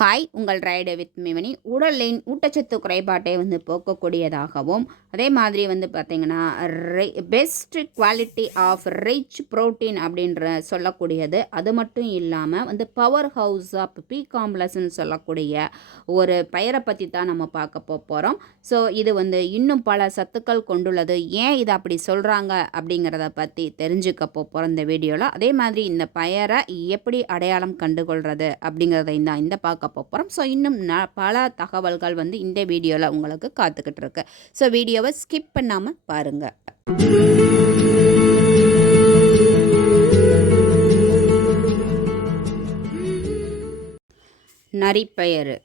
Hi, உங்கள் ride with மிமனி. உடலின் ஊட்டச்சத்து குறைபாட்டை போக்கக்கூடியதாகவும், அதே மாதிரி பார்த்தீங்கன்னா best quality of rich protein அப்படின்ற சொல்லக்கூடியது. அது மட்டும் இல்லாமல் பவர் ஹவுஸ் ஆஃப் பி காம்ப்ளெக்ஸ்ன்னு சொல்லக்கூடிய ஒரு பயிரை பற்றி தான் நம்ம பார்க்க போகிறோம். ஸோ இது இன்னும் பல சத்துக்கள் கொண்டுள்ளது. ஏன் இதை அப்படி சொல்கிறாங்க அப்படிங்கிறத பற்றி தெரிஞ்சுக்க போகிறோம் இந்த வீடியோவில். அதே மாதிரி இந்த பயிரை எப்படி அடையாளம் கண்டுகொள்கிறது அப்படிங்கிறதையும் தான் இந்த பார்க்க போகிறோம். ஸோ இன்னும் பல தகவல்கள் இந்த வீடியோவில் உங்களுக்கு காத்துக்கிட்டு இருக்கு. ஸோ வீடியோவை ஸ்கிப் பண்ணாமல் பாருங்கள். நரிப்பயிறு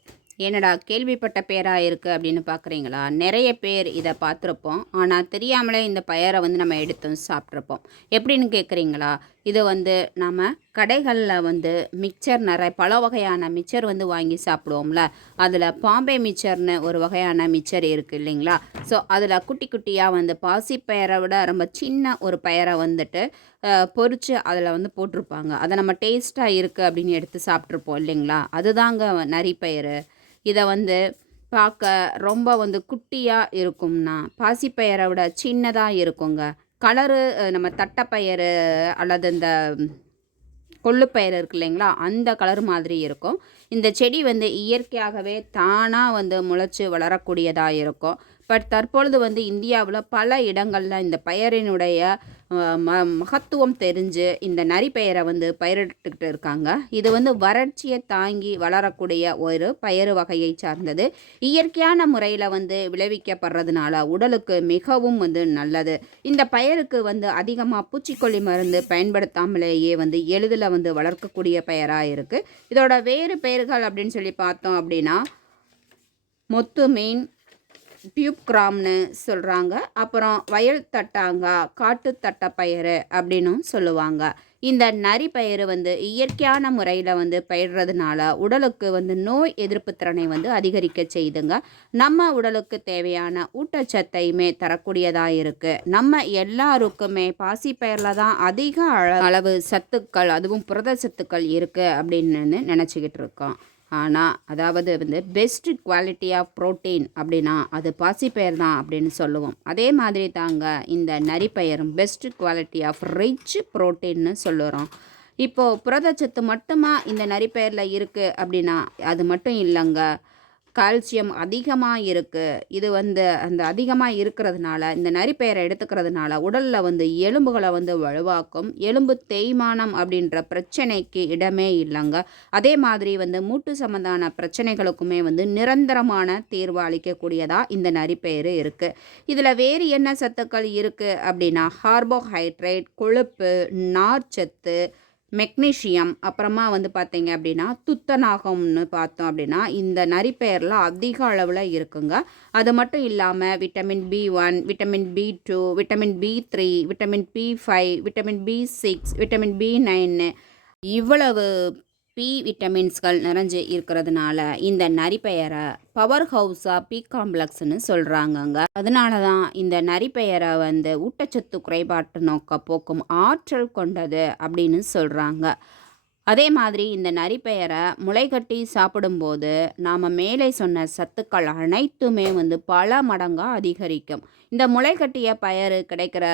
என்னடா கேள்விப்பட்ட பேராக இருக்குது அப்படின்னு பார்க்குறீங்களா? நிறைய பேர் இதை பார்த்துருப்போம். ஆனால் தெரியாமலே இந்த பயிரை நம்ம எடுத்தும் சாப்பிட்ருப்போம். எப்படின்னு கேட்குறீங்களா? இது நம்ம கடைகளில் மிக்சர் பல வகையான மிக்சர் வாங்கி சாப்பிடுவோம்ல. அதில் பாம்பே மிக்சர்னு ஒரு வகையான மிக்சர் இருக்குது இல்லைங்களா? ஸோ அதில் குட்டி குட்டியாக பாசிப்பயிரை விட ரொம்ப சின்ன ஒரு பயிரை பொரித்து அதில் போட்டிருப்பாங்க. அதை நம்ம டேஸ்ட்டாக இருக்குது அப்படின்னு எடுத்து சாப்பிட்ருப்போம் இல்லைங்களா? அதுதாங்க நரிப்பயிறு. இதை பார்க்க ரொம்ப குட்டியாக இருக்கும்னா பாசிப்பயிரை விட சின்னதாக இருக்குங்க. கலரு நம்ம தட்டைப்பயிறு அல்லது இந்த கொள்ளுப்பயிறு இருக்கு இல்லைங்களா, அந்த கலர் மாதிரி இருக்கும். இந்த செடி இயற்கையாகவே தானாக முளைச்சி வளரக்கூடியதாக இருக்கும். பட் தற்பொழுது இந்தியாவில் பல இடங்களில் இந்த பயிரினுடைய மகத்துவம் தெரிஞ்சு இந்த நரிப்பயிரை பயிரிட்டுக்கிட்டு இருக்காங்க. இது வறட்சியை தாங்கி வளரக்கூடிய ஒரு பயிறு வகையை சார்ந்தது. இயற்கையான முறையில் விளைவிக்கப்படுறதுனால உடலுக்கு மிகவும் நல்லது. இந்த பயிருக்கு அதிகமாக பூச்சிக்கொல்லி மருந்து பயன்படுத்தாமலேயே எளிதில் வளர்க்கக்கூடிய பயிராக இருக்குது. இதோட வேறு பெயர்கள் அப்படின்னு சொல்லி பார்த்தோம் அப்படின்னா மொத்து மீன், டியூப் கிராம்னு சொல்கிறாங்க. அப்புறம் வயல் தட்டாங்காய், காட்டு தட்டைப்பயிறு அப்படின்னும் சொல்லுவாங்க. இந்த நரிப்பயிறு இயற்கையான முறையில் பயிர்றதுனால உடலுக்கு நோய் எதிர்ப்பு திறனை அதிகரிக்க செய்துங்க. நம்ம உடலுக்கு தேவையான ஊட்டச்சத்தையுமே தரக்கூடியதாக இருக்குது. நம்ம எல்லாருக்குமே பாசிப்பயிரில் தான் அதிக அளவு சத்துக்கள், அதுவும் புரத சத்துக்கள் இருக்குது அப்படின்னு நினச்சிக்கிட்டு இருக்கோம். ஆனால் அதாவது பெஸ்ட் குவாலிட்டி ஆஃப் ப்ரோட்டீன் அப்படின்னா அது பாசிப்பயிர் தான் அப்படின்னு சொல்லுவோம். அதே மாதிரி தாங்க இந்த நரிப்பயிரும் பெஸ்ட் குவாலிட்டி ஆஃப் ரிச் ப்ரோட்டீன்னு சொல்லுறோம். இப்போது புரதச்சத்து மட்டுமா இந்த நரிப்பயிரில் இருக்குது அப்படின்னா அது மட்டும் இல்லைங்க. கால்சியம் அதிகமாக இருக்குது. இது அந்த அதிகமாக இருக்கிறதுனால இந்த நரிப்பயிரை எடுத்துக்கிறதுனால உடலில் எலும்புகளை வலுவாக்கும். எலும்பு தேய்மானம் அப்படின்ற பிரச்சனைக்கு இடமே இல்லைங்க. அதே மாதிரி மூட்டு சம்பந்தமான பிரச்சனைகளுக்குமே நிரந்தரமான தீர்வு அளிக்கக்கூடியதாக இந்த நரிப்பயிறு இருக்குது. இதில் வேறு என்ன சத்துக்கள் இருக்குது அப்படின்னா கார்போஹைட்ரேட், கொழுப்பு, நார்ச்சத்து, மெக்னீஷியம், அப்புறமா பார்த்தீங்க அப்படின்னா துத்தநாகம்னு பார்த்தோம் அப்படின்னா இந்த நரிப்பயிரில் அதிக அளவில் இருக்குங்க. அது மட்டும் இல்லாமல் vitamin B1, vitamin B2, vitamin B3, vitamin B5, vitamin B6, vitamin B9 இவ்வளவு பி விட்டமின்ஸ்கள் நிறைஞ்சு இருக்கிறதுனால இந்த நரிப்பயிரை பவர் ஹவுஸாக பி காம்ப்ளெக்ஸ்ன்னு சொல்கிறாங்கங்க. அதனால தான் இந்த நரிப்பயிரை ஊட்டச்சத்து குறைபாட்டு நோக்க போக்கும் ஆற்றல் கொண்டது அப்படின்னு சொல்கிறாங்க. அதே மாதிரி இந்த நரிப்பயிரை முளைகட்டி சாப்பிடும்போது நாம் மேலே சொன்ன சத்துக்கள் அனைத்துமே பல மடங்காக அதிகரிக்கும். இந்த முளைகட்டிய பயிறு கிடைக்கிற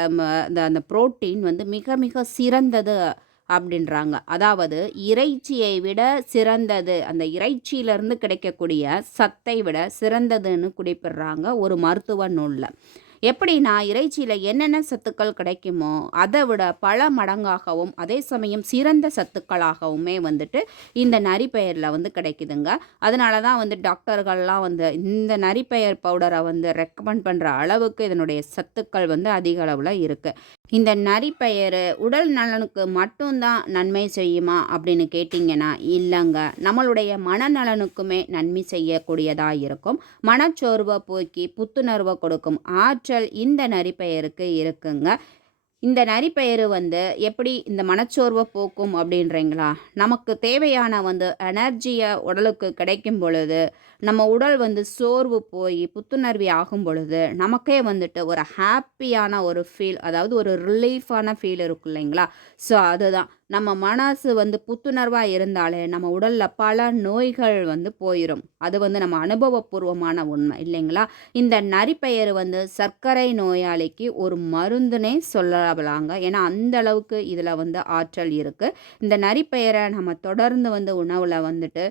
அந்த புரோட்டீன் மிக மிக சிறந்தது அப்படின்றாங்க. அதாவது இறைச்சியை விட சிறந்தது, அந்த இறைச்சியிலேருந்து கிடைக்கக்கூடிய சத்தை விட சிறந்ததுன்னு குறிப்பிடுறாங்க ஒரு மருத்துவ நூலில். எப்படின்னா இறைச்சியில் என்னென்ன சத்துக்கள் கிடைக்குமோ அதை விட பல மடங்காகவும் அதே சமயம் சிறந்த சத்துக்களாகவுமே இந்த நரிப்பயிரில் கிடைக்குதுங்க. அதனால தான் டாக்டர்கள்லாம் இந்த நரிப்பயிர் பவுடரை ரெக்கமெண்ட் பண்ணுற அளவுக்கு இதனுடைய சத்துக்கள் அதிக அளவில் இருக்குது. இந்த நரிப்பயிறு உடல் நலனுக்கு மட்டும்தான் நன்மை செய்யுமா அப்படின்னு கேட்டிங்கன்னா இல்லைங்க. நம்மளுடைய மனநலனுக்குமே நன்மை செய்யக்கூடியதாக இருக்கும். மனச்சோர்வை போக்கி புத்துணர்வை கொடுக்கும் ஆற்றல் இந்த நரிப்பயிருக்கு இருக்குங்க. இந்த நரிப்பயிறு எப்படி இந்த மனச்சோர்வை போக்கும் அப்படின்றீங்களா? நமக்கு தேவையான எனர்ஜியை உடலுக்கு கிடைக்கும் பொழுது நம்ம உடல் சோர்வு போய் புத்துணர்வி ஆகும் பொழுது நமக்கே ஒரு ஹாப்பியான ஒரு ஃபீல், அதாவது ஒரு ரிலீஃபான ஃபீல் இருக்கும் இல்லைங்களா? ஸோ அதுதான் நம்ம மனசு வந்து புத்துணர்வாக இருந்தாலே நம்ம உடலில் பல நோய்கள் வந்து போயிடும். அது வந்து நம்ம அனுபவபூர்வமான உண்மை இல்லைங்களா? இந்த நரிப்பயிறு வந்து சர்க்கரை நோயாளிக்கு ஒரு மருந்துனே சொல்லலாங்க. ஏன்னா அந்த அளவுக்கு இதில் வந்து ஆற்றல் இருக்குது. இந்த நரிப்பயிரை நம்ம தொடர்ந்து வந்து உணவில் வந்துட்டு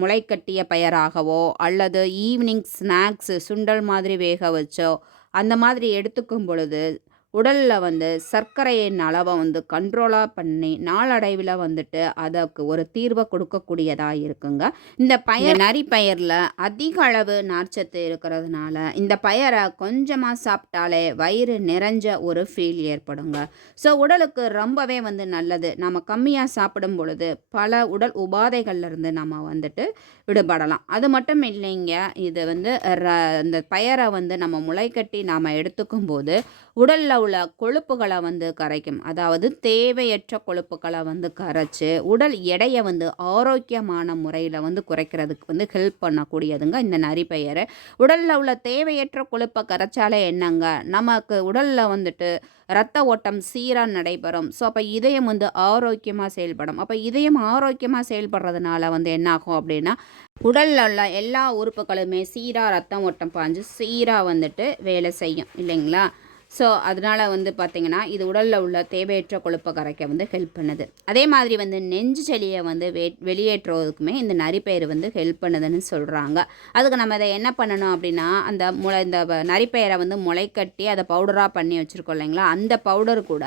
முளைக்கட்டிய பயராகவோ அல்லது ஈவினிங் ஸ்நாக்ஸு சுண்டல் மாதிரி வேக வச்சோ அந்த மாதிரி எடுத்துக்கும் பொழுது உடலில் வந்து சர்க்கரையின் அளவை வந்து கண்ட்ரோலாக பண்ணி நாளடைவில் வந்துட்டு அதற்கு ஒரு தீர்வை கொடுக்கக்கூடியதாக இருக்குங்க. இந்த நரி பயிரில் அதிக அளவு நார்ச்சத்து இருக்கிறதுனால இந்த பயரை கொஞ்சமாக சாப்பிட்டாலே வயிறு நிறைஞ்ச ஒரு ஃபீல் ஏற்படுங்க. ஸோ உடலுக்கு ரொம்பவே வந்து நல்லது. நம்ம கம்மியாக சாப்பிடும் பொழுது பல உடல் உபாதைகள்லேருந்து நம்ம வந்துட்டு விடுபடலாம். அது மட்டும் இல்லைங்க, இது வந்து இந்த பயரை வந்து நம்ம முளைக்கட்டி நாம் எடுத்துக்கும் போது உடலில் உள்ள கொழுப்புகளை வந்து கரைக்கும். அதாவது தேவையற்ற கொழுப்புகளை வந்து கரைச்சி உடல் எடையை வந்து ஆரோக்கியமான முறையில் வந்து குறைக்கிறதுக்கு வந்து ஹெல்ப் பண்ணக்கூடியதுங்க இந்த நரிப்பயிறு. உடலில் உள்ள தேவையற்ற கொழுப்பை கரைச்சாலே என்னங்க, நமக்கு உடலில் வந்துட்டு இரத்த ஓட்டம் சீராக நடைபெறும். ஸோ அப்போ இதயம் வந்து ஆரோக்கியமாக செயல்படும். அப்போ இதயம் ஆரோக்கியமாக செயல்படுறதுனால வந்து என்னாகும் அப்படின்னா உடலில் உள்ள எல்லா உறுப்புகளுமே சீராக ரத்தம் ஓட்டம் பாஞ்சு சீராக வந்துட்டு வேலை செய்யும் இல்லைங்களா? ஸோ அதனால் வந்து பார்த்திங்கன்னா இது உடலில் உள்ள தேவையற்ற கொழுப்பை கரைக்க வந்து ஹெல்ப் பண்ணுது. அதே மாதிரி வந்து நெஞ்சு சளியை வந்து வெளியேற்றுவதற்குமே இந்த நரிப்பயிறு வந்து ஹெல்ப் பண்ணுதுன்னு சொல்கிறாங்க. அதுக்கு நம்ம இதை என்ன பண்ணணும் அப்படின்னா இந்த நரிப்பயிரை வந்து முளைக்கட்டி அதை பவுடராக பண்ணி வச்சுருக்கோம் இல்லைங்களா? அந்த பவுடர் கூட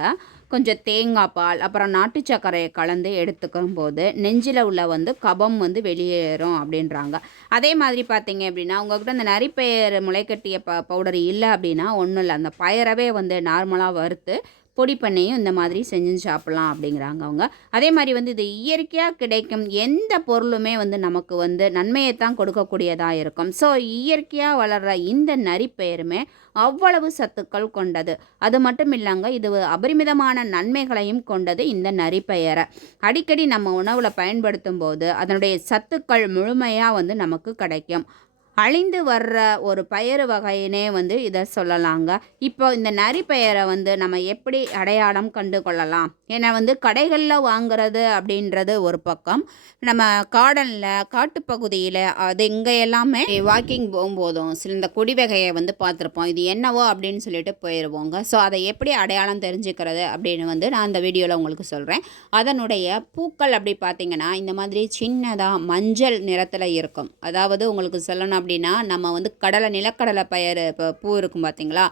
கொஞ்சம் தேங்காய் பால் அப்புறம் நாட்டு சர்க்கரையை கலந்து எடுத்துக்கும் போது நெஞ்சில் உள்ள வந்து கபம் வந்து வெளியேறும் அப்படின்றாங்க. அதே மாதிரி பார்த்தீங்க அப்படின்னா உங்கள்கிட்ட அந்த நரிப்பயிறு முளைக்கட்டிய பவுடர் இல்லை அப்படின்னா ஒன்றும் இல்லை, அந்த பயரவே வந்து நார்மலாக வறுத்து பொடி பண்ணியும் இந்த மாதிரி செஞ்சு சாப்பிட்லாம் அப்படிங்கிறாங்க அவங்க. அதே மாதிரி வந்து இது இயற்கையாக கிடைக்கும் எந்த பொருளுமே வந்து நமக்கு வந்து நன்மையை தான் கொடுக்கக்கூடியதாக இருக்கும். ஸோ இயற்கையாக வளர்கிற இந்த நரிப்பயிறுமே அவ்வளவு சத்துக்கள் கொண்டது. அது மட்டும் இல்லைங்க, இது அபரிமிதமான நன்மைகளையும் கொண்டது. இந்த நரிப்பயிரை அடிக்கடி நம்ம உணவில் பயன்படுத்தும் போது அதனுடைய சத்துக்கள் முழுமையாக வந்து நமக்கு கிடைக்கும். அழிந்து வர்ற ஒரு பயிறு வகையினே வந்து இதை சொல்லலாங்க. இப்போ இந்த நரிப்பயிரை வந்து நம்ம எப்படி அடையாளம் கண்டு கொள்ளலாம்? ஏன்னா வந்து கடைகளில் வாங்குறது அப்படின்றது ஒரு பக்கம், நம்ம கார்டனில் காட்டுப்பகுதியில் அது இங்கே எல்லாமே வாக்கிங் போகும்போதும் சில இந்த கொடி வகையை வந்து பார்த்துருப்போம். இது என்னவோ அப்படின்னு சொல்லிட்டு போயிடுவோங்க. ஸோ அதை எப்படி அடையாளம் தெரிஞ்சுக்கிறது அப்படின்னு வந்து நான் அந்த வீடியோவில் உங்களுக்கு சொல்கிறேன். அதனுடைய பூக்கள் அப்படி பார்த்திங்கன்னா இந்த மாதிரி சின்னதாக மஞ்சள் நிறத்தில் இருக்கும். அதாவது உங்களுக்கு சொல்லணும் அப்படின்னா நம்ம வந்து நிலக்கடலை பயிறு இப்போ பூ இருக்கும் பார்த்தீங்களா,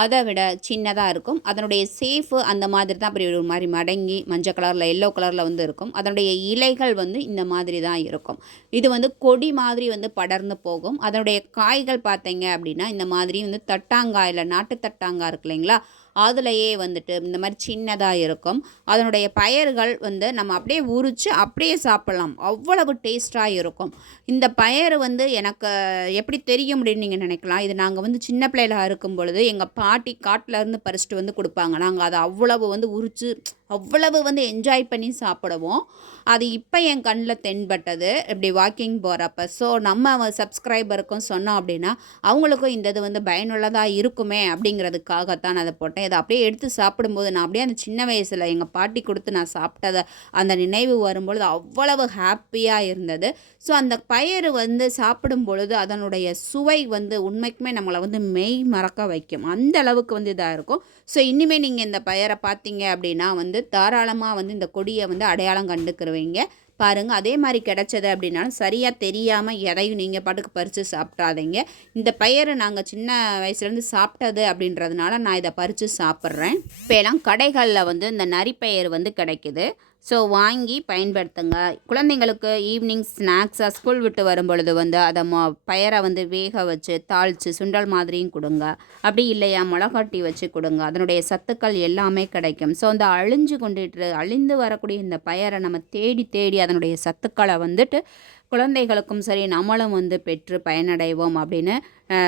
அதை விட சின்னதாக இருக்கும். அதனுடைய சேஃபு அந்த மாதிரி தான் அப்படி ஒரு மாதிரி மடங்கி மஞ்சள் கலரில் எல்லோ கலரில் வந்து இருக்கும். அதனுடைய இலைகள் வந்து இந்த மாதிரி தான் இருக்கும். இது வந்து கொடி மாதிரி வந்து படர்ந்து போகும். அதனுடைய காய்கள் பார்த்தீங்க அப்படின்னா இந்த மாதிரி வந்து தட்டாங்காயில் நாட்டு தட்டாங்காய் இருக்கு இல்லைங்களா, அதுலேயே வந்துட்டு இந்த மாதிரி சின்னதாக இருக்கும். அதனுடைய பயர்கள் வந்து நம்ம அப்படியே உரித்து அப்படியே சாப்பிட்லாம், அவ்வளவு டேஸ்ட்டாக இருக்கும். இந்த பயறு வந்து எனக்கு எப்படி தெரியும் அப்படின்னு நீங்கள் நினைக்கலாம். இது நாங்கள் வந்து சின்ன பிள்ளைகளாக இருக்கும் பொழுது எங்கள் பாட்டி காட்டிலேருந்து பறிச்சுட்டு வந்து கொடுப்பாங்க. நாங்கள் அதை அவ்வளவு வந்து உரித்து அவ்வளவு வந்து என்ஜாய் பண்ணி சாப்பிடுவோம். அது இப்போ என் கண்ணில் தென்பட்டது இப்படி வாக்கிங் போகிறப்ப. ஸோ நம்ம சப்ஸ்கிரைபருக்கும் சொன்னோம் அப்படின்னா அவங்களுக்கும் இந்த இது வந்து பயனுள்ளதாக இருக்குமே அப்படிங்கிறதுக்காகத்தான் அதை போட்டேன். இதை அப்படியே எடுத்து சாப்பிடும்போது நான் அப்படியே அந்த சின்ன வயசில் எங்கள் பாட்டி கொடுத்து நான் சாப்பிட்டதை அந்த நினைவு வரும்பொழுது அவ்வளவு ஹாப்பியாக இருந்தது. ஸோ அந்த பயிறு வந்து சாப்பிடும் பொழுது அதனுடைய சுவை வந்து உண்மைக்குமே நம்மளை வந்து மெய் மறக்க வைக்கும். அந்த அளவுக்கு வந்து இதாக இருக்கும். ஸோ இனிமேல் நீங்கள் இந்த பயிரை பார்த்தீங்க அப்படின்னா வந்து தாராளமாக வந்து இந்த கொடியை வந்து அடையாளம் கண்டுக்குருவீங்க பாருங்கள். அதே மாதிரி கிடைச்சது அப்படின்னாலும் சரியாக தெரியாமல் எதையும் நீங்கள் பாட்டுக்கு பறித்து சாப்பிட்றாதீங்க. இந்த பயிரை நாங்கள் சின்ன வயசுலேருந்து சாப்பிட்டது அப்படின்றதுனால நான் இதை பறித்து சாப்பிட்றேன். இப்போலாம் கடைகளில் வந்து இந்த நரிப்பயிறு வந்து கிடைக்குது. ஸோ வாங்கி பயன்படுத்துங்க. குழந்தைங்களுக்கு ஈவினிங் ஸ்நாக்ஸாக ஸ்கூல் விட்டு வரும் பொழுது வந்து அதை பயரை வந்து வேக வச்சு தாளித்து சுண்டல் மாதிரியும் கொடுங்க. அப்படி இல்லையா மிளகாட்டி வச்சு கொடுங்க. அதனுடைய சத்துக்கள் எல்லாமே கிடைக்கும். ஸோ அந்த அழிந்து வரக்கூடிய இந்த பயரை நம்ம தேடி தேடி அதனுடைய சத்துக்களை வந்துட்டு குழந்தைகளுக்கும் சரி நம்மளும் வந்து பெற்று பயனடைவோம் அப்படின்னு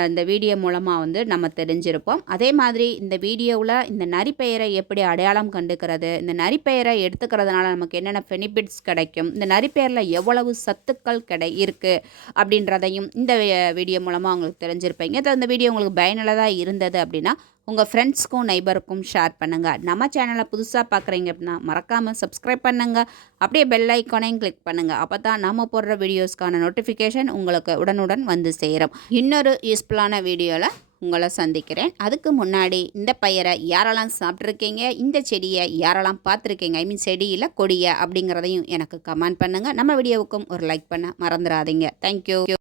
இந்த வீடியோ மூலமாக வந்து நம்ம தெரிஞ்சிருப்போம். அதே மாதிரி இந்த வீடியோவில் இந்த நரிப்பயிரை எப்படி அடையாளம் கண்டுக்கிறது, இந்த நரிப்பயிரை எடுத்துக்கிறதுனால நமக்கு என்னென்ன பெனிஃபிட்ஸ் கிடைக்கும், இந்த நரிப்பயிரில் எவ்வளவு சத்துக்கள் இருக்குது அப்படின்றதையும் இந்த வீடியோ மூலமாக உங்களுக்கு தெரிஞ்சிருப்பீங்க. இந்த வீடியோ உங்களுக்கு பயனுள்ளதாக இருந்தது அப்படின்னா உங்கள் ஃப்ரெண்ட்ஸ்க்கும் நெய்பருக்கும் ஷேர் பண்ணுங்கள். நம்ம சேனலை புதுசாக பார்க்குறீங்க அப்படின்னா மறக்காமல் சப்ஸ்கிரைப் பண்ணுங்கள். அப்படியே பெல் ஐக்கானையும் கிளிக் பண்ணுங்கள். அப்போ தான் நம்ம போடுற வீடியோஸ்க்கான நோட்டிஃபிகேஷன் உங்களுக்கு உடனுடன் வந்து சேரும். இன்னொரு யூஸ்ஃபுல்லான வீடியோவில் உங்களை சந்திக்கிறேன். அதுக்கு முன்னாடி இந்த பயிரை யாரெல்லாம் சாப்பிட்ருக்கீங்க, இந்த செடியை யாரெல்லாம் பார்த்துருக்கீங்க, ஐ மீன் செடியில் கொடியை அப்படிங்கிறதையும் எனக்கு கமெண்ட் பண்ணுங்கள். நம்ம வீடியோவுக்கும் ஒரு லைக் பண்ண மறந்துடாதீங்க. தேங்க்யூ.